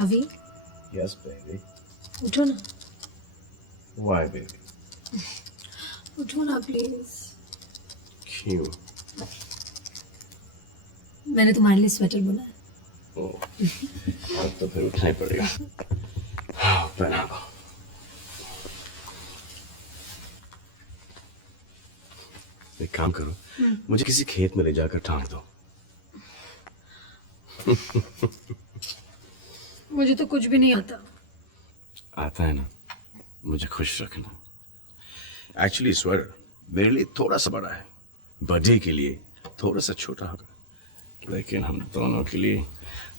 अभी Yes, baby. उठो ना, Why, baby? उठो ना प्लीज। क्यों? मैंने तुम्हारे लिए स्वेटर बुना है। Oh, अब तो फिर उठना ही पड़ेगा। हाँ, पहना दो। एक काम करो, मुझे किसी खेत में ले जाकर टांग दो। मुझे तो कुछ भी नहीं आता। आता है ना, मुझे खुश रखना। एक्चुअली स्वेटर मेरे लिए थोड़ा सा बड़ा है, बर्थडे के लिए थोड़ा सा छोटा होगा, लेकिन हम दोनों के लिए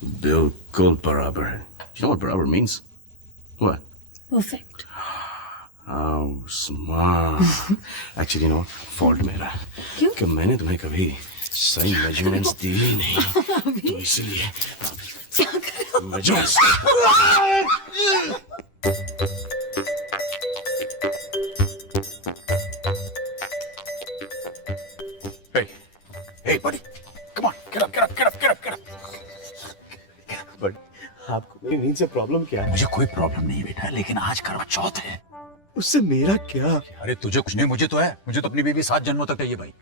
बिल्कुल बराबर है। You know what बराबर means? What? Perfect. Oh, smart. Actually, you know, fault मेरा है। क्यों? कि मैंने तुम्हें कभी सही measurements दिए ही नहीं, तो इसलिए measurements। Hey, hey, buddy, come on, get up. But आपको मेरी नींद से प्रॉब्लम क्या है? मुझे कोई प्रॉब्लम नहीं बेटा, लेकिन आज करवा चौथ है। उससे मेरा क्या? अरे तुझे कुछ नहीं, मुझे तो है। मुझे तो अपनी बीवी 7 जन्मों तक चाहिए भाई।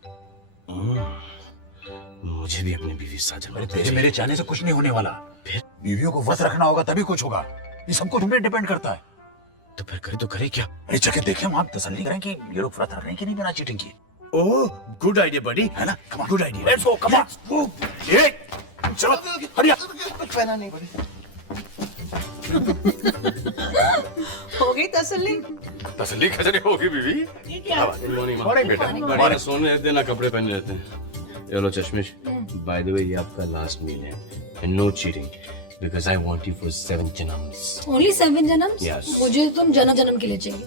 मुझे भी अपनी बीवी साथ अरे तेरे मेरे चाहने से कुछ नहीं होने वाला। फिर? बीवियों को व्रत रखना होगा तभी कुछ होगा। ये सबको तुम पे डिपेंड करता है। तो फिर करे क्या? अरे जगह देखे हम तसल्ली करें कि ये लोग व्रत रख रहे हैं कि नहीं बिना चीटिंग की। ओह, गुड आइडिया बडी, है ना? Come on. Good idea. Let's go, come on. ये चलो, हरिया। कुछ पहना नहीं पड़े। हो गई तसल्ली? तसल्ली कैसे नहीं होगी बीवी? ये क्या? मॉर्निंग बेटा, बढ़िया सोने देते ना कपड़े पहने रहते हैं। ये लो चश्मिश, बाय द वे ये आपका लास्ट मील है, and no cheating, because I want you for 7 जन्म्स। ओनली 7 जन्म्स? Yes. मुझे तुम जन्म जन्म के लिए चाहिए।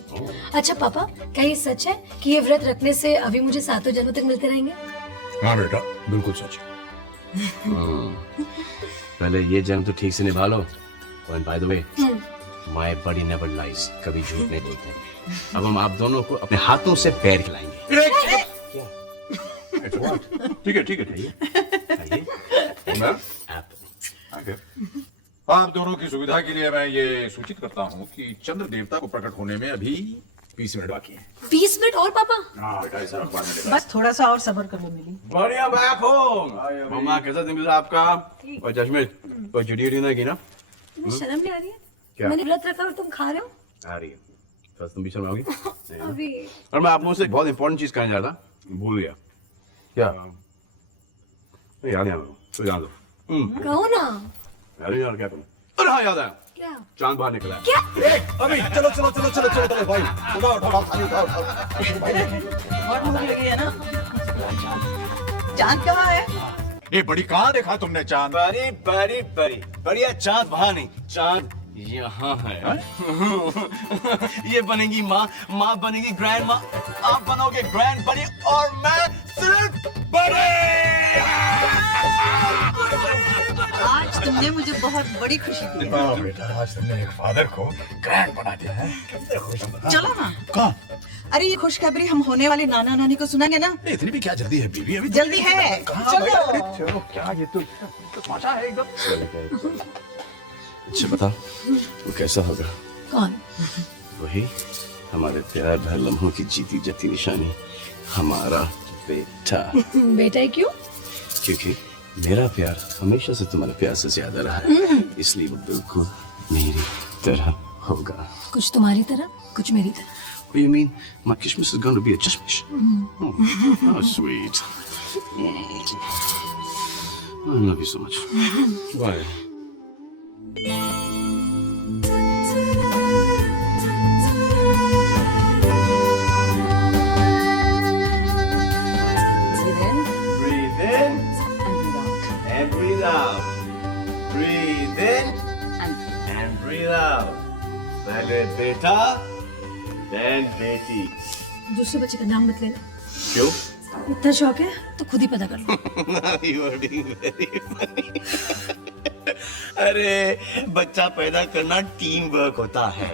अच्छा पापा, क्या ये सच है कि ये व्रत रखने से अभी मुझे 7 जन्मों तक मिलते रहेंगे? हाँ बेटा, बिल्कुल सच। पहले ये जन्म तो ठीक से निभा लो। And by the way, my buddy never lies, कभी झूठ नहीं बोलते। अब हम आप दोनों को अपने हाथों से पैर खिलाएंगे। ठीक है। मैं आप दोनों की सुविधा के लिए मैं ये सूचित करता हूँ कि चंद्र देवता को प्रकट होने में अभी 20 मिनट बाकी हैं। 20 मिनट और पापा? हाँ बेटा, इस अखबार में बस थोड़ा सा और सब्र कर लो मिली। बढ़िया बैक हो। मम्मा कैसा दिन गुजरा आपका? और चश्मे कोई चुटी ना की ना? तुम्हें शर्म नहीं आ रही है? क्या? मैंने व्रत रखा और तुम खा रहे हो? आ रही है। बस तुम भी शर्माओगी? अभी और मैं आप लोगों से एक बहुत इंपॉर्टेंट चीज कहने जा रहा था, भूल गया। क्या? याद नहीं आ रहा, तो याद दो। कहो ना। याद नहीं आ रहा, क्या करूं? अरे हाँ, याद आया, क्या? चांद बाहर निकला है। क्या? अभी चलो भाई, उठाओ उठाओ। बहुत भूख लगी है ना? चांद कहाँ है? ये बड़ी कहाँ देखा तुमने चांद? बढ़िया चांद वहाँ नहीं, चांद यहाँ है। ये बनेगी माँ बनेगी ग्रैंड माँ, आप बनोगे ग्रैंड बड़ी, और मैं सिर्फ बड़े। आज तुमने मुझे बहुत बड़ी खुशी दी है। हाँ बेटा, आज तुमने एक फादर को ग्रैंड बना दिया है। कितने खुश हूँ। चलो ना। कहाँ? अरे ये खुशखबरी हम होने वाले नाना नानी को सुनाएंगे ना? इतनी भी क्या जल्दी है बीबी? अभी जल्दी है। कहाँ चलो। भाई? अरे चलो, क्या ये तो तमाशा है एकदम। अच्छा बता, वो कैसा होगा? कौन? वही हमारे प्यार भर लम्हों की जीती जाती निशानी, हमारा बेटा। बेटा है क्यों? क्योंकि मेरा प्यार हमेशा से तुम्हारे प्यार से ज्यादा रहा है, इसलिए वो बिल्कुल मेरी तरह होगा। कुछ तुम्हारी तरह, कुछ मेरी तरह। What do you mean? My Christmas is going to be a chishmish. Oh, how sweet. I love you so much. Bye. Breathe in and breathe out. Breathe in and breathe out. पहले बेटा, then बेटी। दूसरे बच्चे का नाम मत लेना। क्यों? इतना शौक है तो खुद ही पता कर लो। You are being very funny. अरे बच्चा पैदा करना टीम वर्क होता है।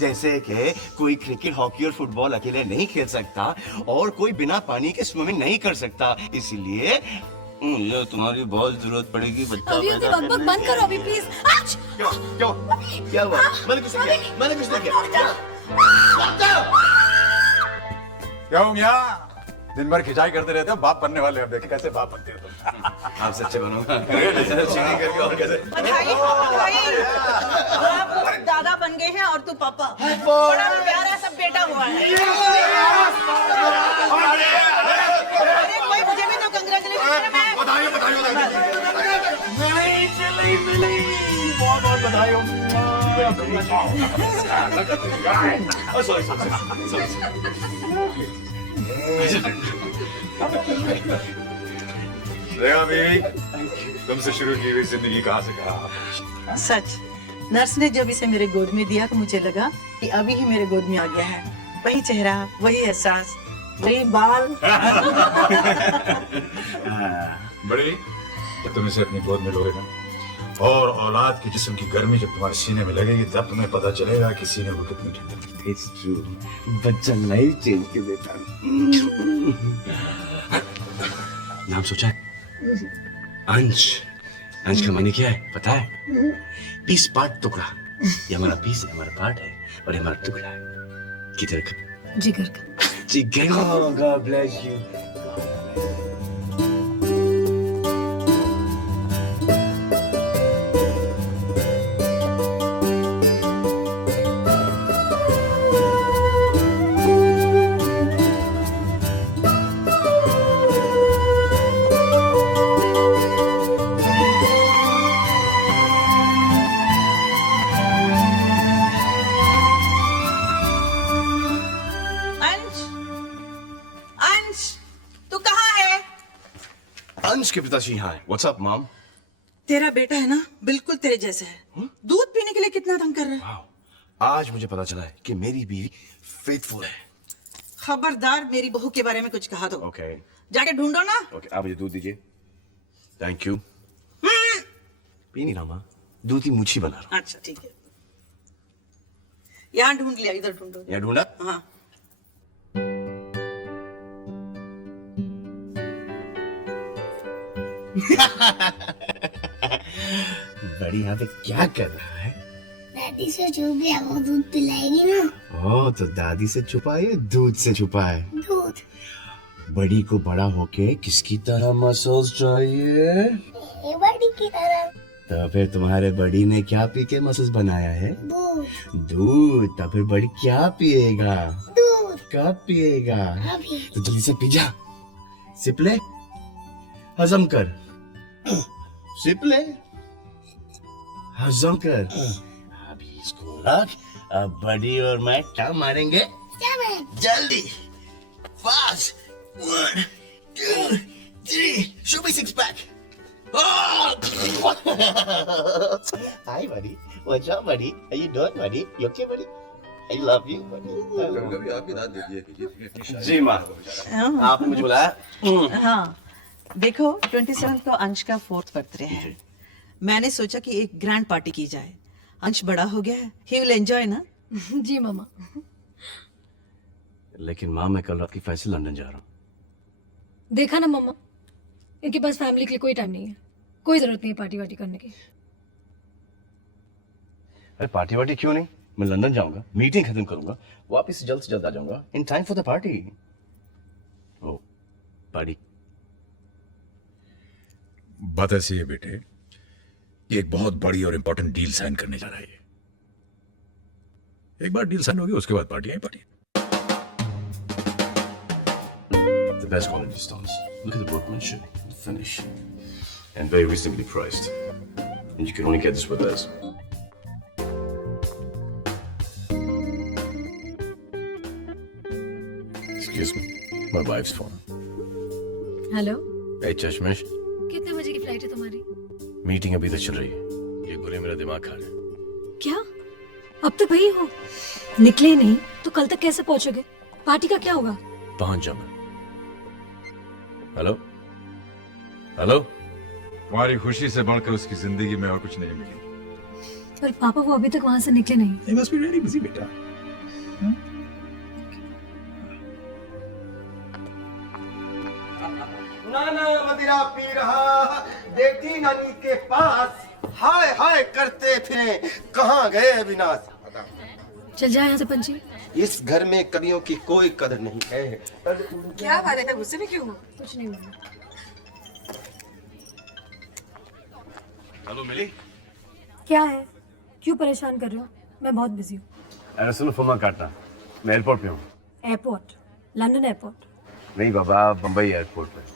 जैसे कि कोई क्रिकेट, हॉकी और फुटबॉल अकेले नहीं खेल सकता, और कोई बिना पानी के स्विमिंग नहीं कर सकता, इसलिए मुझे तुम्हारी बहुत जरूरत पड़ेगी बच्चा अभी पैदा बक करने बंद करो अभी प्लीज। क्या हुआ? मैंने कुछ नहीं किया, मैंने कुछ नहीं किया। क्या हो गया? दिन भर खिंचाई करते रहते हो, बाप बनने वाले अब देखे कैसे बाप बनते हो तुम। आप सच्चे बनोगा चीटिंग करके और कैसे? बधाई बधाई। आप दादा बन गए हैं और तू पापा। बड़ा प्यारा सब बेटा हुआ है। अरे कोई मुझे भी तो कंग्रेचुलेशन। बधाई बहुत बहुत बधाई हो। देखा बीवी, तुमसे शुरू की हुई जिंदगी कहाँ से कहाँ। सच, नर्स ने जब इसे मेरे गोद में दिया तो मुझे लगा कि अभी ही मेरे गोद में आ गया है। वही चेहरा, वही एहसास, वही बाल। बड़ी, जब तुम इसे अपनी गोद में लोगे ना, और औलाद के जिस्म की गर्मी जब तुम्हारे सीने में लगेगी, तब तुम्हें पता चलेगा कि सीने को कितनी ठंडक। It's true. बच्चा लाइफ चेंज कर देता नाम सोचा है? अंश। अंश का मायने क्या है पता है? पीस पार्ट टुकड़ा। ये हमारा पीस है, हमारा पार्ट है, और ये हमारा टुकड़ा है। किधर का? जिगर का। जिगर। Oh, God bless you. अंश, अंश, तू कहाँ है? अंश के पिताजी यहाँ है। What's up, mom? तेरा बेटा है ना, बिल्कुल तेरे जैसे है। दूध पीने के लिए कितना तंग कर रहा है। Wow. आज मुझे पता चला है कि मेरी बीवी फेथफुल है। खबरदार मेरी बहू के बारे में कुछ कहा तो। Okay. जाके ढूंढो ना। Okay, आप मुझे दूध दीजिए। Thank you. पी नहीं रहा माँ, दूध की मुच्छी बना रहा हूँ। अच्छा ठीक है, यहाँ ढूंढ लिया, इधर ढूंढो। यहाँ ढूंढा? हाँ। बड़ी यहाँ पे क्या कर रहा है? दादी से छुप गया, वो दूध पिलाएगी ना। ओह, तो दादी से छुपा है, दूध से छुपा है। दूध। बड़ी को बड़ा होके किसकी तरह मसल्स चाहिए? ये बड़ी की तरह। तो फिर तुम्हारे बड़ी ने क्या पी के मसल्स बनाया है? दूध। दूध। तो फिर बड़ी क्या पिएगा? दूध। कब पिएगा? अभी। तो जल्दी से पी जा। सिप ले, हजम कर। सिप ले, हजम कर। अभी इसको रख। अब बड़ी और मैं क्या मारेंगे? जल्दी, fast. 1, 2, 3, show me 6 pack. Hi, buddy. What's up, buddy? How you doing, buddy? You okay, buddy? I love you, buddy. कभी आप भी दाद दे दीजिए। जी माँ, आपने मुझे बुलाया? हाँ, देखो 27 को अंश का 4th बर्थडे है। मैंने सोचा कि एक ग्रैंड पार्टी की जाए। अंश बड़ा हो गया है, ही विल एंजॉय ना। जी मामा। लेकिन माँ, मैं कल रात की फ्लाइट से लंदन जा रहा हूँ। देखा ना मामा, इनके पास फैमिली के लिए कोई टाइम नहीं है। कोई जरूरत नहीं है पार्टी वार्टी करने की। अरे पार्टी वार्टी क्यों नहीं? मैं लंदन जाऊंगा, मीटिंग खत्म करूंगा, वापस से जल्द आ जाऊंगा। In time for the party. Oh, party. बात ऐसी है बेटे, ये एक बहुत बड़ी और इंपॉर्टेंट डील साइन करने जा रहा है। एक बार डील साइन होगी, उसके बाद पार्टी है party. The best quality stones. Look at the workmanship, the finish, and very reasonably priced. And you can only get this with us. Excuse me, my wife's phone. Hello, Hey, चश्मिश, कितने बजे की flight है तुम्हारी? Meeting अभी तक चल रही है। ये गोले मेरा दिमाग खा रहे हैं। क्या? अब तक वही हो? निकले नहीं तो कल तक कैसे पहुंचोगे? पार्टी का क्या होगा? पहुंच जा मैं। Hello, hello. तुम्हारी खुशी से बढ़कर उसकी जिंदगी में और कुछ नहीं मिली। पर पापा वो अभी तक वहां से निकले नहीं। He must be really busy, बेटा। ना ना मदिरा पी रहा, बेटी नानी के पास हाय हाय करते फिरे, कहाँ गए अविनाश। चल जाए यहाँ से पंची। इस घर में कवियों की कोई कदर नहीं है। क्या बात है, गुस्से में क्यों हो? कुछ नहीं हुआ। हेलो मिली। क्या है, क्यों परेशान कर रहे हो? मैं बहुत बिजी हूँ। अरे सुनो फोन काटना, मैं एयरपोर्ट पे हूँ। एयरपोर्ट? London airport? नहीं बाबा, बम्बई एयरपोर्ट पे।